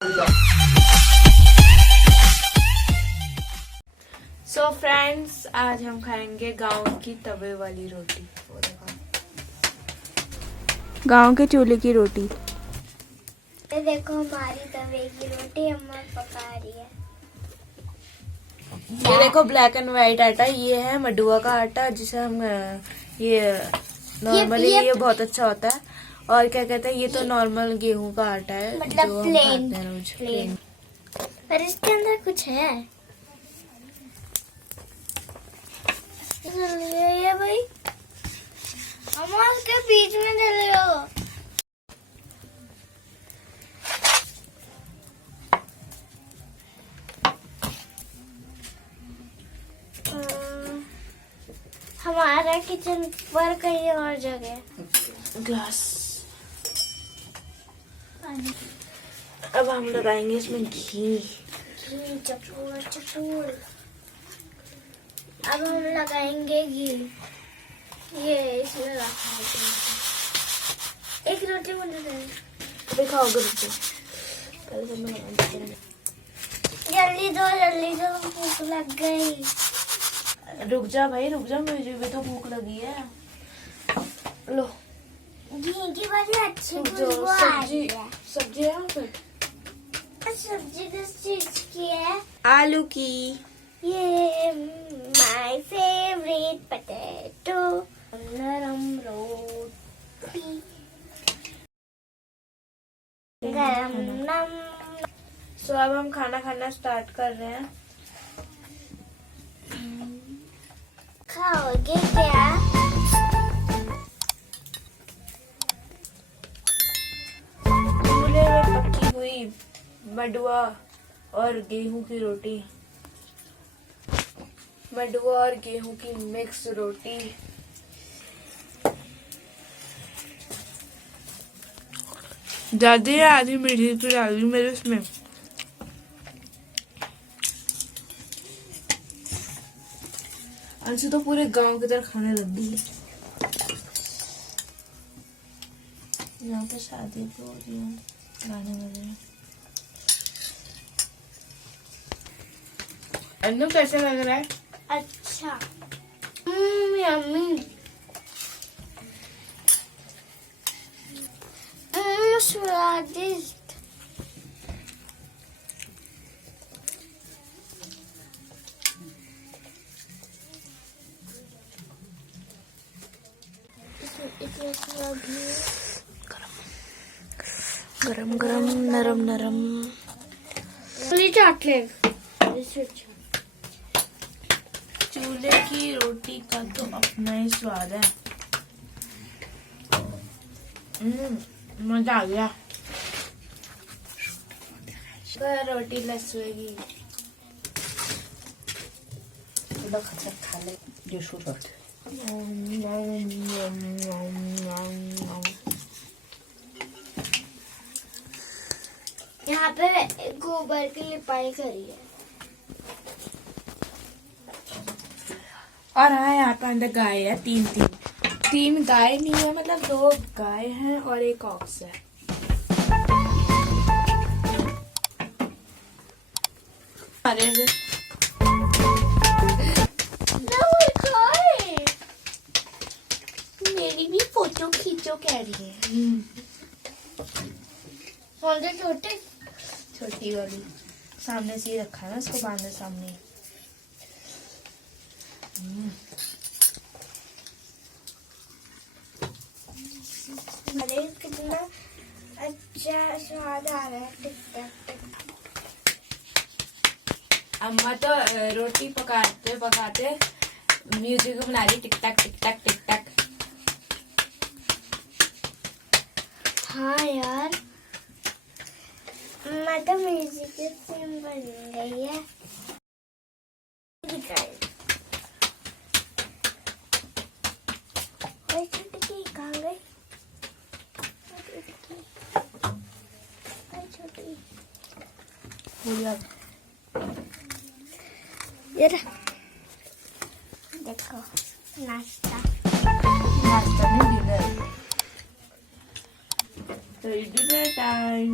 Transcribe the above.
So friends, आज हम खाएंगे गांव की तवे वाली रोटी। गांव के चूल्हे की रोटी। ये देखो हमारी तवे की रोटी अम्मा पका रही है। ये देखो ब्लैक एंड व्हाइट आटा, ये है मडुआ का आटा जिसे हम ये नॉर्मली ये बहुत अच्छा होता है। और क्या कहते हैं, ये तो नॉर्मल गेहूं का आटा है, मतलब जो हम प्लेन खाते हैं रोज। प्लेन। पर इसके अंदर कुछ है। ये भाई अम्मा उसके बीच में चले हो। हमारा किचन पर कहीं और जगह ग्लास। अब हम लगाएंगे इसमें घी। घी चटोर चटोर। अब हम लगाएंगे घी। ये इसमें रखा है। एक रोटी मुझे दे। दिखाओगे रुको, पहले तो मैं लगा देती हूँ। जल्दी दो भूख लग गई। रुक जा भाई, रुक जा, मुझे भी तो भूख लगी है। लो घी की बड़ी अच्छी रुक खुशबू जाओ, आ रही सब्जी है। सब्जी है फिर। सब्जी किस चीज की है? आलू की। ये माय फेवरेट पोटैटो। नरम रोटी गरम नम। सो अब हम खाना खाना स्टार्ट कर रहे हैं। खाओगे क्या? चूल्हे में पकी हुई मडुआ और गेहूं की रोटी। मडुआ और गेहूं की मिक्स रोटी। ज्यादा है, आधी मीठी तो डाल दी मेरे इसमें। अंशु तो पूरे गांव की तरह खाने लग गई। यहाँ पे शादी तो हो रही है, गाने बज रहे हैं। अन्नू कैसे लग रहा है? अच्छा यम्मी। स्वादिष्ट। इसमें थोड़ा घी। गरम गरम नरम नरम। चाट ले। चूल्हे की रोटी का तो अपना ही स्वाद है। मजा आ गया। रोटी लसवेगी। खा ले जो शुरू। यहाँ पे गोबर की लिपाई करी है। और हाँ, यहाँ पे अंदर गाय है। तीन गाय नहीं है, मतलब 2 गाय हैं और 1 ऑक्स है। अरे मेरी भी फोटो खींचो कह रही है। छोटी वाली सामने से ही रखा है ना, इसको बांधे सामने। अरे कितना अच्छा स्वाद आ रहा है। टिक टक टिक। अम्मा तो रोटी पकाते पकाते म्यूजिक बना रही, टिक टक टिक टक टिक टक। हाँ यार, मैं तो म्यूजिक की फिल्म बन गई है। छोटी कहाँ गई? छोटी ये देखो नाश्ता। नाश्ता नहीं, डिनर। तो डिनर टाइम।